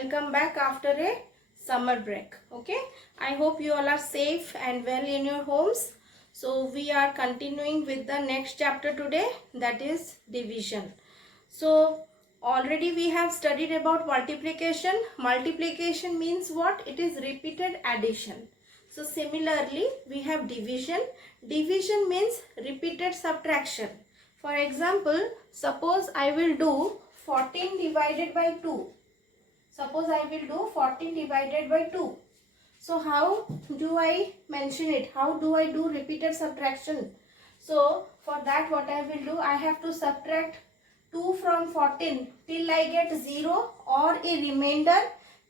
welcome back after a summer break. Okay, I hope you all are safe and well in your homes. So we are continuing with the next chapter today, that is division. So already we have studied about multiplication. Multiplication means what? It is repeated addition. So similarly we have division. Division means repeated subtraction. For example, suppose I will do 14 divided by 2. Suppose I will do 14 divided by 2. So how do I mention it? How do I do repeated subtraction? So for that what I will do, I have to subtract 2 from 14 till I get 0 or a remainder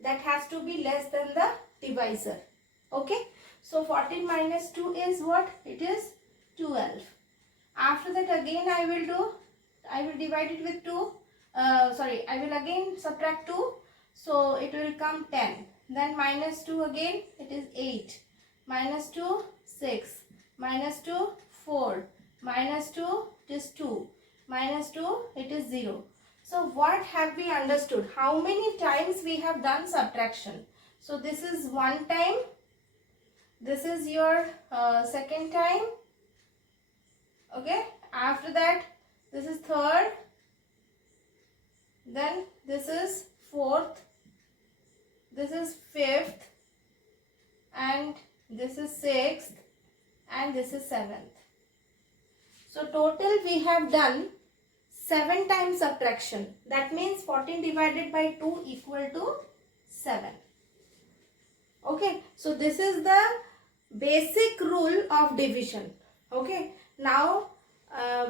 that has to be less than the divisor. Okay. So 14 minus 2 is what? It is 12. After that again I will divide it with 2. I will again subtract 2. So it will come 10. Then minus 2 again, it is 8. Minus 2, 6. Minus 2, 4. Minus 2, it is 2. Minus 2, it is 0. So what have we understood? How many times we have done subtraction? So this is one time. This is your second time. Okay. After that, this is third. Then this is fourth. This is fifth. And this is sixth. And this is seventh. So total we have done 7 times subtraction. That means 14 divided by 2 equal to 7. Okay. So this is the basic rule of division. Okay. Now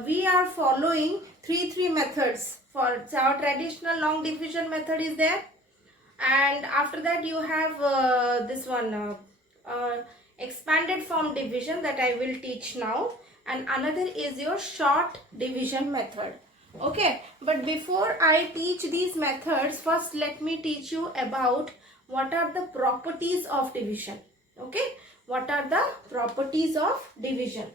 we are following 3 methods. For our traditional long division method is there, and after that you have this one expanded form division that I will teach now, and another is your short division method. Okay, but before I teach these methods, first let me teach you about what are the properties of division. Okay, what are the properties of division?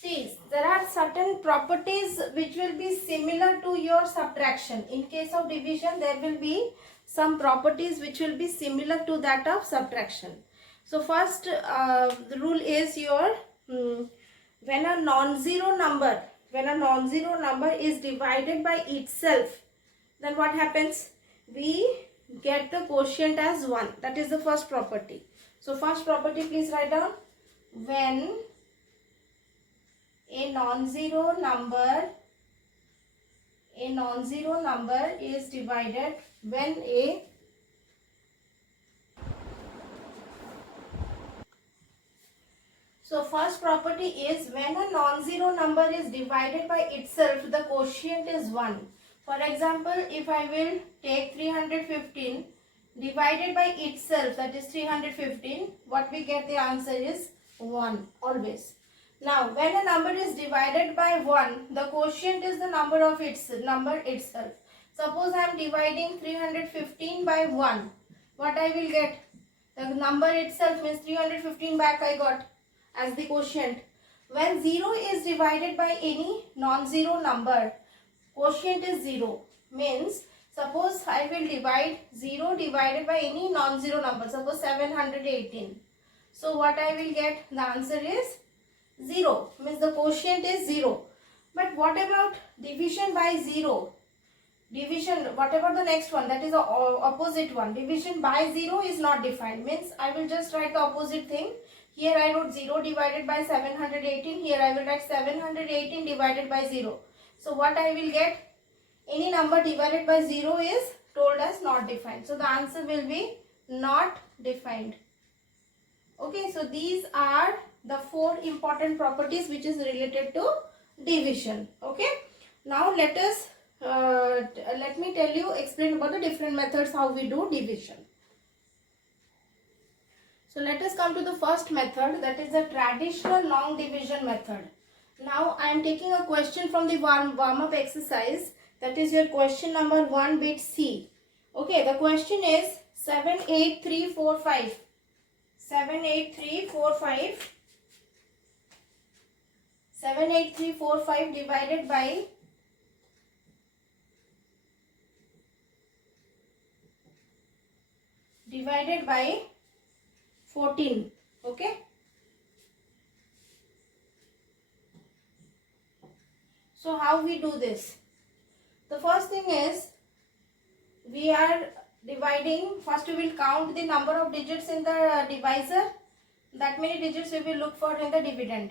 See, there are certain properties which will be similar to your subtraction. In case of division, there will be some properties which will be similar to that of subtraction. So first the rule is your when a non-zero number is divided by itself, then what happens? We get the quotient as 1. That is the first property. So first property, please write down. When a non-zero number is divided, so first property is when a non-zero number is divided by itself, the quotient is 1. For example, if I will take 315 divided by itself, that is 315, what we get, the answer is 1 always. Now, when a number is divided by 1, the quotient is the number itself. Suppose I am dividing 315 by 1. What I will get? The number itself means 315 back I got as the quotient. When 0 is divided by any non-zero number, quotient is 0. Means, suppose I will divide 0 divided by any non-zero number. Suppose 718. So, what I will get? The answer is 0, means the quotient is 0. But what about division by 0? Division, what about the next one? That is the opposite one. Division by 0 is not defined. Means I will just write the opposite thing. Here I wrote 0 divided by 718. Here I will write 718 divided by 0. So what I will get? Any number divided by 0 is told as not defined. So the answer will be not defined. Okay, so these are the 4 important properties which is related to division. Okay, now let me tell you, explain about the different methods how we do division. So let us come to the first method, that is the traditional long division method. Now I am taking a question from the warm-up exercise, that is your question number 1 bit C. Okay, the question is 78345. 78345. 78345 divided by 14. Okay. So how we do this? The first thing is, we are dividing. First we will count the number of digits in the divisor. That many digits we will look for in the dividend.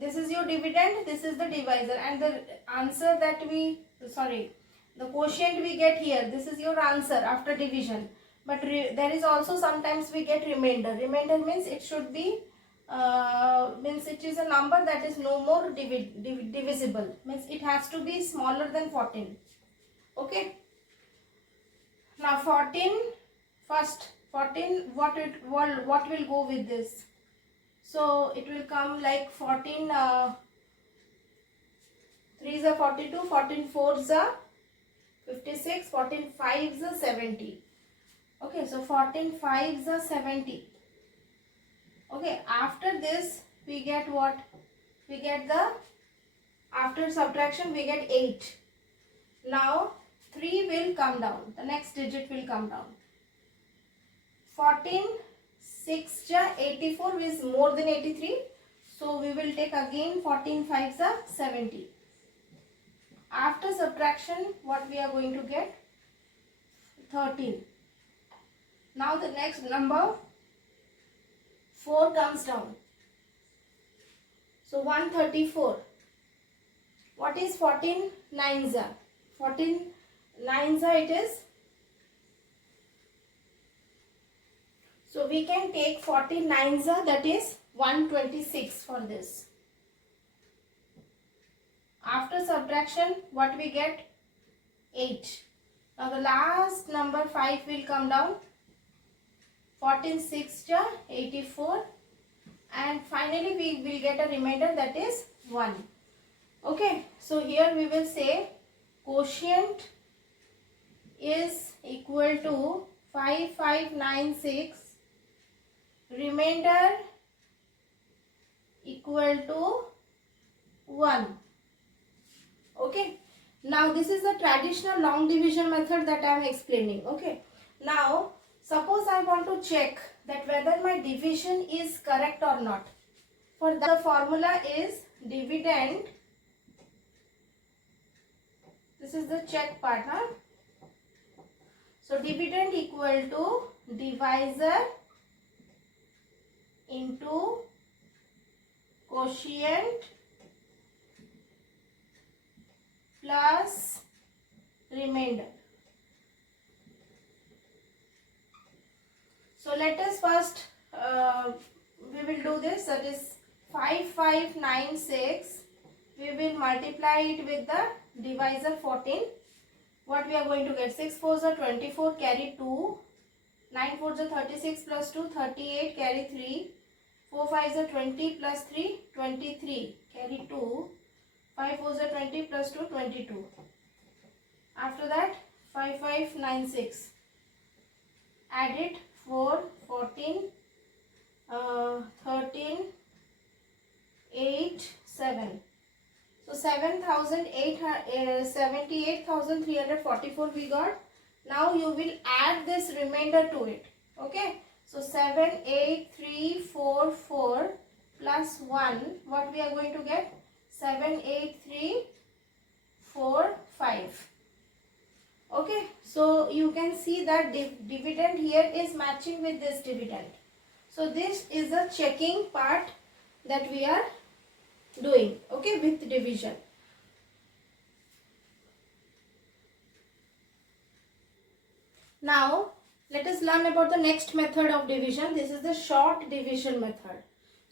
This is your dividend, this is the divisor, and the answer that the quotient we get here, this is your answer after division. But there is also sometimes we get remainder. Remainder means it should be means it is a number that is no more divisible, means it has to be smaller than 14. Okay, now 14, first 14, what will go with this? So it will come like 14 3s are 42, 14 4s are 56, 14 5s are 70. Okay, so 14 5s are 70. Okay, after this we get what? We get the, after subtraction we get 8. Now 3 will come down, the next digit will come down. 14 6 ja 84 is more than 83, so we will take again 14 5s are 70. After subtraction, what we are going to get? 13. Now the next number 4 comes down, so 134. What is 14 9s are? 14 9s are it is. So we can take 14 9s are, that is 126 for this. After subtraction, what we get? 8. Now the last number 5 will come down. 14 6 ja 84, and finally we will get a remainder, that is 1. Okay, so here we will say quotient is equal to 5596, remainder equal to 1. Okay, now this is the traditional long division method that I am explaining. Okay, now suppose I want to check that whether my division is correct or not. For that, the formula is dividend. This is the check part, huh? So dividend equal to divisor into quotient plus remainder. So let us first we will do this, that is 5596, we will multiply it with the divisor 14. What we are going to get? 6 4s are 24, carry 2, 9 4s are 36 plus 2 38, carry 3, 4 5s are 20 plus 3 23, carry 2, 5 4s are 20 plus 2 22. After that 5596, add it, 4 14 13 8 7. So 78,344 we got. Now you will add this remainder to it. Okay, so 78344 plus 1, what we are going to get? 78345. Okay, so you can see that dividend here is matching with this dividend. So this is the checking part that we are doing, okay, with division. Now let us learn about the next method of division. This is the short division method.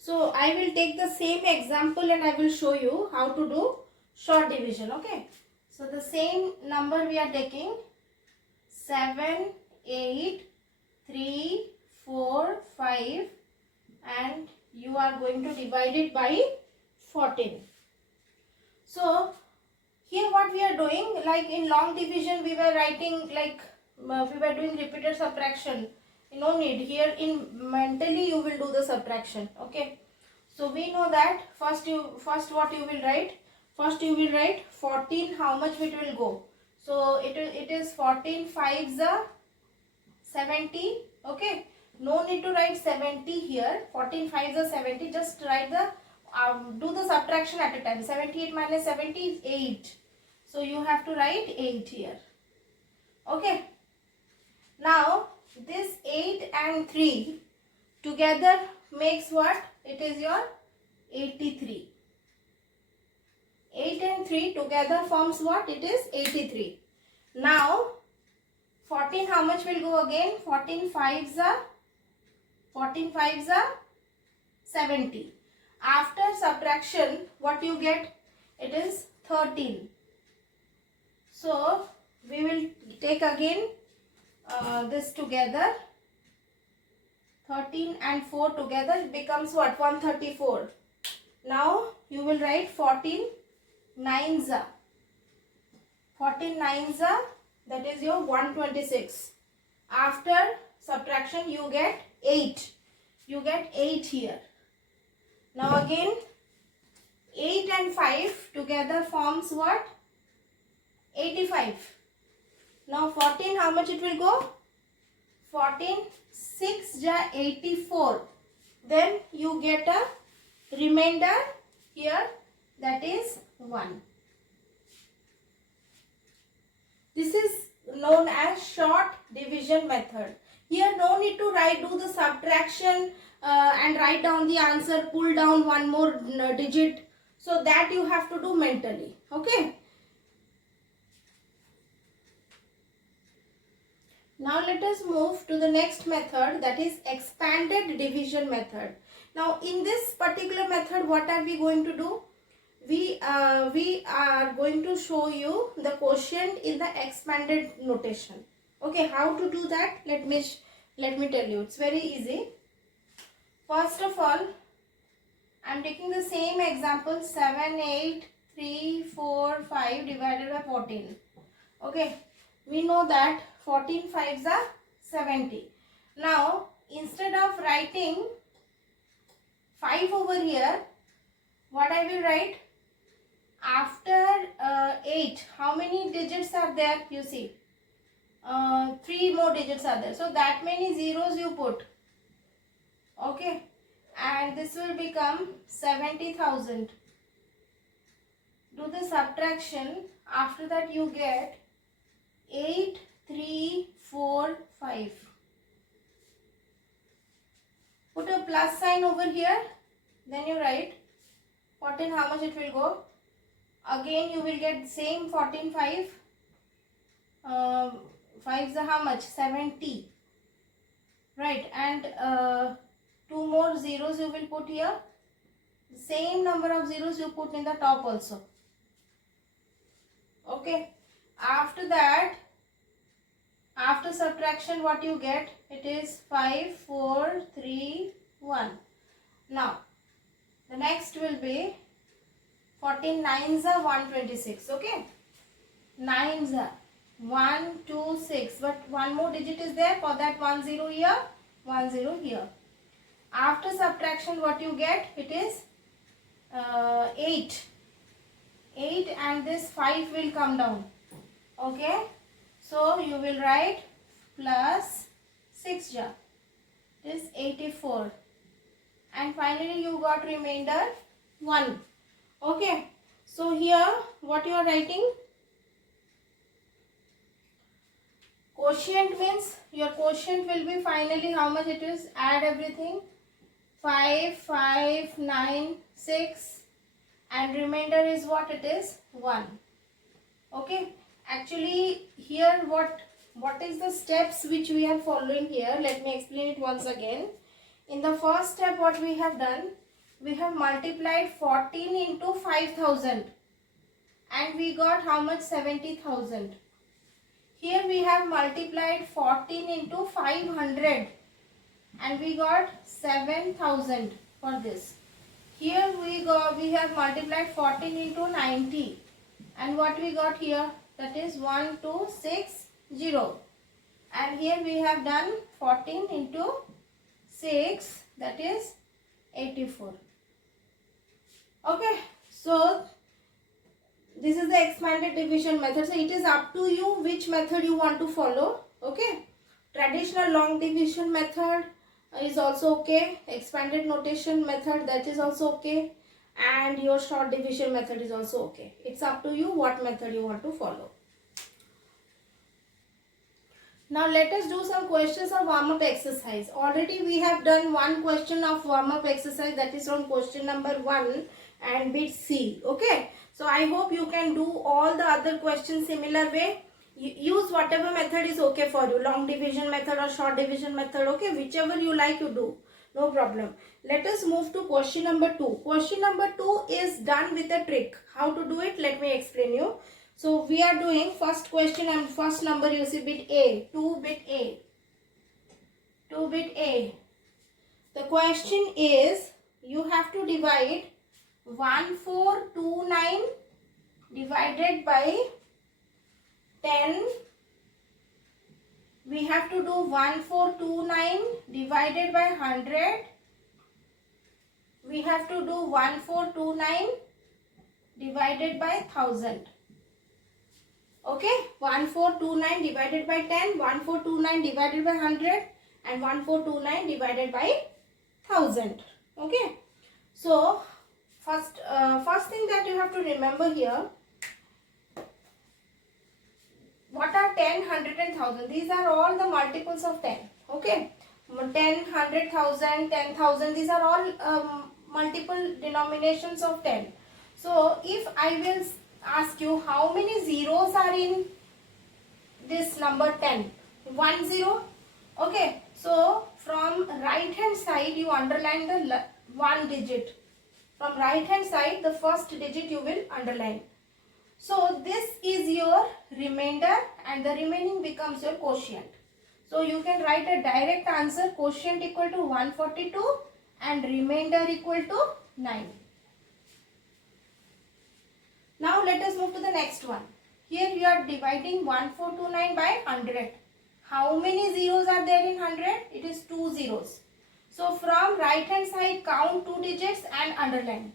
So I will take the same example and I will show you how to do short division. Okay. So the same number we are taking 7, 8, 3, 4, 5 and you are going to divide it by 14. So here what we are doing, like in long division we were writing like we were doing repeated subtraction. No need. Here in mentally you will do the subtraction. Okay. So we know that first what you will write? First you will write 14. How much it will go? So it is 14 5s are 70. Okay. No need to write 70 here. 14 5s are 70. Just write the do the subtraction at a time. 78 minus 70 is 8. So you have to write 8 here. Okay. Now this 8 and 3 together makes what? It is your 83. 8 and 3 together forms what? It is 83. Now 14 how much will go again? 14 5s are 70. After subtraction what you get? It is 13. So we will take again this together. 13 and 4 together it becomes what? 134. Now you will write 14 9s are 14 9s are, that is your 126. After subtraction you get 8. You get 8 here. Now again 8 and 5 together forms what? 85. Now 14 how much it will go? 14 6 ja 84. Then you get a remainder here, that is 1. This is known as short division method. Here no need to do the subtraction and write down the answer, pull down one more digit. So that you have to do mentally. Okay. Now let us move to the next method, that is expanded division method. Now in this particular method what are we going to do? We are going to show you the quotient in the expanded notation. Okay, how to do that? Let me tell you. It's very easy. First of all, I am taking the same example 7, 8, 3, 4, 5 divided by 14. Okay, we know that 14 5s are 70. Now instead of writing 5 over here, what I will write? After 8, how many digits are there? You see, 3 more digits are there. So that many zeros you put. Okay, and this will become 70,000. Do the subtraction. After that you get 8, 3, 4, 5. Put a plus sign over here. Then you write 14 how much it will go? Again you will get same 14 5. 5s are how much? 70. Right, and 2 more zeros you will put here. Same number of zeros you put in the top also. Okay. After that, after subtraction what you get? It is 5, 4, 3, 1. Now the next will be 14 9s are 126. Okay, 9s are 1, 2, 6, but one more digit is there. For that 1 0 here, 1 0 here. After subtraction what you get? It is 8 and this 5 will come down. Okay, so you will write plus 6 ja, it is 84, and finally you got remainder 1. Okay, so here what you are writing? Quotient means your quotient will be finally how much it is? Add everything. 5, 5, 9, 6, and remainder is what it is? 1. Okay, actually here what is the steps which we are following here? Let me explain it once again. In the first step what we have done, we have multiplied 14 into 5000 and we got how much? 70,000. Here we have multiplied 14 into 500 and we got 7,000 for this. Here we have multiplied 14 into 90 and what we got here? That is 1260. And here we have done 14 into 6, that is 84. Okay, so this is the expanded division method. So it is up to you which method you want to follow. Okay, traditional long division method is also okay. Expanded notation method, that is also okay. And your short division method is also okay. It's up to you what method you want to follow. Now let us do some questions of warm-up exercise. Already we have done one question of warm-up exercise, that is from question number 1 and bit C. Okay. So I hope you can do all the other questions similar way. Use whatever method is okay for you. Long division method or short division method. Okay. Whichever you like you do. No problem. Let us move to question number 2. Question number 2 is done with a trick. How to do it? Let me explain you. So we are doing first question and first number, you see bit A, 2 bit A. 2 bit A. The question is you have to divide 1429 divided by 10. We have to do 1429 divided by 100. We have to do 1429 divided by 1000. Okay, 1429 divided by 10, 1429 divided by 100 and 1429 divided by 1000. Okay, so first thing that you have to remember here, what are 10, 100 and 1000? These are all the multiples of 10. Okay, 10, 100,000, 10,000, these are all multiple denominations of 10. So if I will ask you how many zeros are in this number 10, 1 0. Okay, so from right hand side you underline the 1 digit. From right hand side the first digit you will underline. So this is your remainder and the remaining becomes your quotient. So you can write a direct answer, quotient equal to 142 and remainder equal to 9. Now let us move to the next one. Here you are dividing 1429 by 100. How many zeros are there in 100? It is 2 zeros. So from right hand side count 2 digits and underline.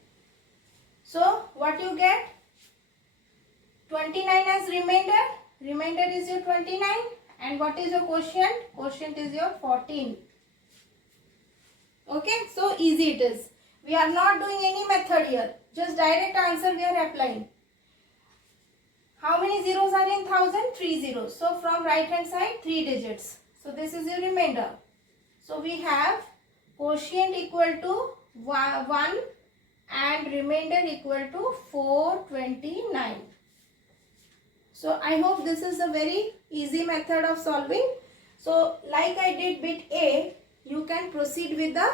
So what you get? 29 as remainder. Remainder is your 29. And what is your quotient? Quotient is your 14. Okay, so easy it is. We are not doing any method here. Just direct answer we are applying. How many zeros are in 1000? 3 zeros. So from right hand side 3 digits. So this is your remainder. So we have quotient equal to 1 and remainder equal to 429. So I hope this is a very easy method of solving. So like I did bit A, you can proceed with the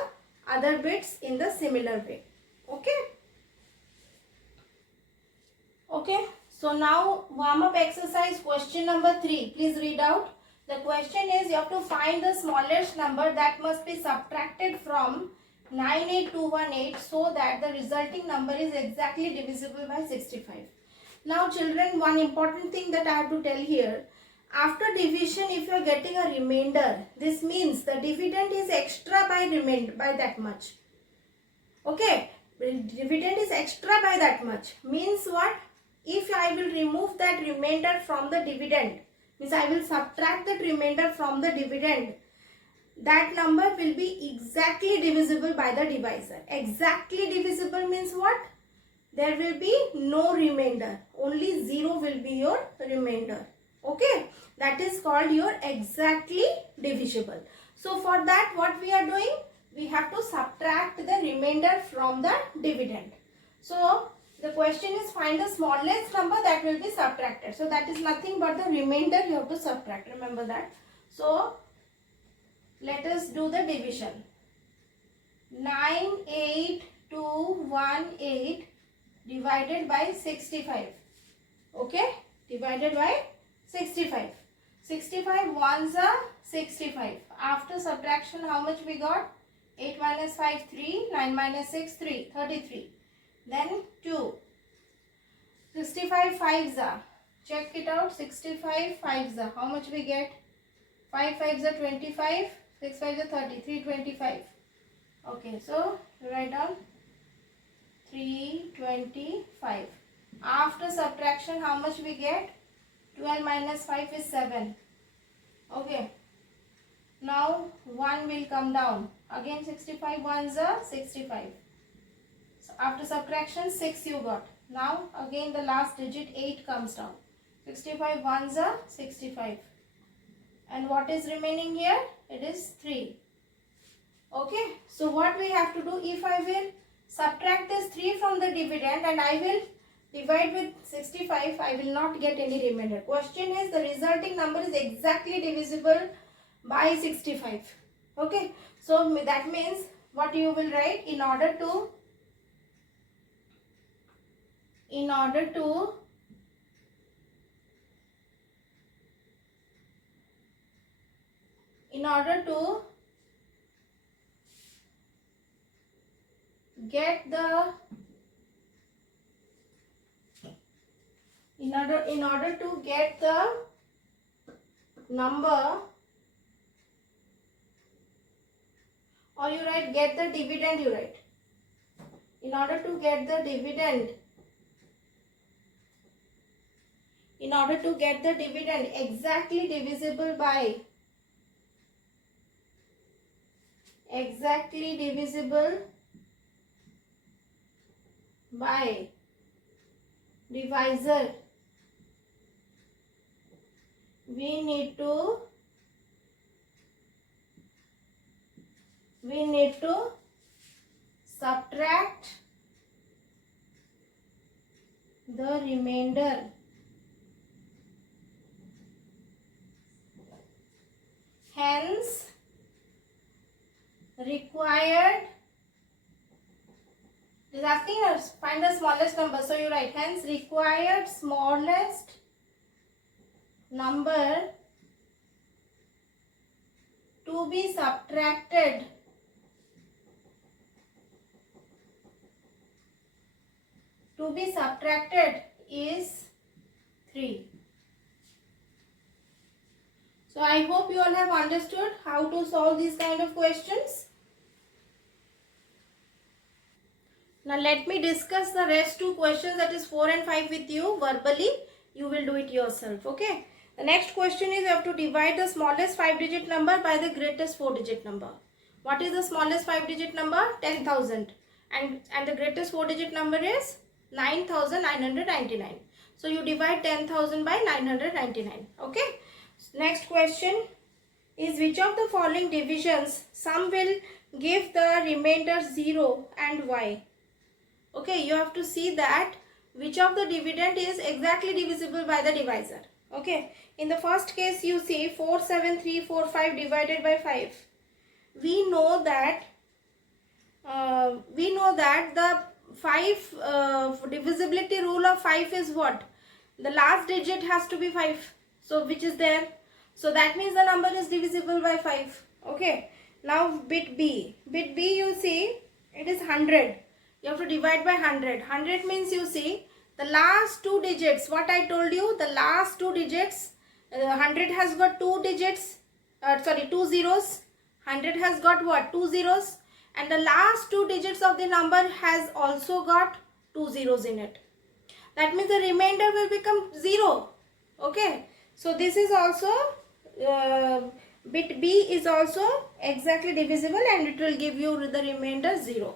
other bits in the similar way. Okay. Okay. So now warm up exercise question number 3. Please read out. The question is you have to find the smallest number that must be subtracted from 98218 so that the resulting number is exactly divisible by 65. Now children, one important thing that I have to tell here. After division, if you are getting a remainder, this means the dividend is extra by that much. Okay. Dividend is extra by that much. Means what? If I will remove that remainder from the dividend, means I will subtract that remainder from the dividend, that number will be exactly divisible by the divisor. Exactly divisible means what? There will be no remainder. Only 0 will be your remainder. Okay. That is called your exactly divisible. So for that what we are doing? We have to subtract the remainder from the dividend. So the question is find the smallest number that will be subtracted. So that is nothing but the remainder you have to subtract. Remember that. So let us do the division. 9, 8, 218 divided by 65. Okay, divided by 65. 65 ones are 65. After subtraction, how much we got? 8 minus 5, 3. 9 minus 6, 3. 33. Then 2. 65 fives are. Check it out. 65 fives are. How much we get? 5 fives are 25. 6 fives are 30. 325. Okay, so write down 325. After subtraction, how much we get? 12 minus 5 is 7. Okay. Now 1 will come down. Again 65 ones are 65. So after subtraction 6 you got. Now again the last digit 8 comes down. 65 ones are 65. And what is remaining here? It is 3. Okay. So what we have to do, if I will subtract this 3 from the dividend and I will divide with 65, I will not get any remainder. Question is, the resulting number is exactly divisible by 65. Okay. So that means what you will write, in order to get the in order to get the number, or you write get the dividend, you write. In order to get the dividend, exactly divisible by divisor, we need to subtract the remainder. Hence required, it is asking us find the smallest number, so you write hence required smallest number to be subtracted is 3. So I hope you all have understood how to solve these kind of questions. Now let me discuss the rest 2 questions, that is 4 and 5 with you verbally. You will do it yourself. Okay. The next question is, you have to divide the smallest 5-digit number by the greatest 4-digit number. What is the smallest 5-digit number? 10,000. And the greatest 4-digit number is 9,999. So you divide 10,000 by 999. Okay. Next question is, which of the following divisions sum will give the remainder 0 and why? Okay, you have to see that which of the dividend is exactly divisible by the divisor. Okay, in the first case you see 47345 divided by 5. We know that the 5 divisibility rule of 5 is what? The last digit has to be 5. So which is there? So that means the number is divisible by 5. Okay. Now bit B. Bit B you see it is 100. You have to divide by 100. 100 means you see the last 2 digits. What I told you, the last 2 digits. 100 has got 2 digits. 2 zeros. 100 has got what? 2 zeros. And the last 2 digits of the number has also got 2 zeros in it. That means the remainder will become 0. Okay. So this is also bit B is also exactly divisible and it will give you the remainder 0.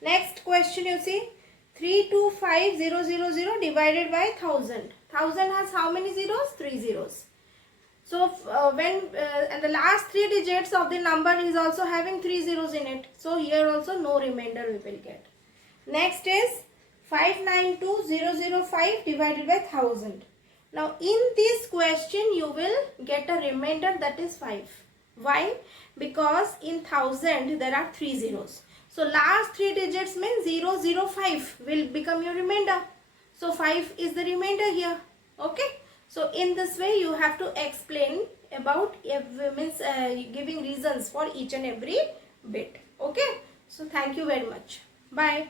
Next question you see 325000 divided by 1000. 1000 has how many zeros? 3 zeros. So and the last 3 digits of the number is also having 3 zeros in it. So here also no remainder we will get. Next is 592005 divided by 1000. Now in this question you will get a remainder, that is 5. Why? Because in 1000 there are 3 zeros. So last 3 digits means 005 will become your remainder. So 5 is the remainder here. Okay. So in this way you have to explain about giving reasons for each and every bit. Okay. So thank you very much. Bye.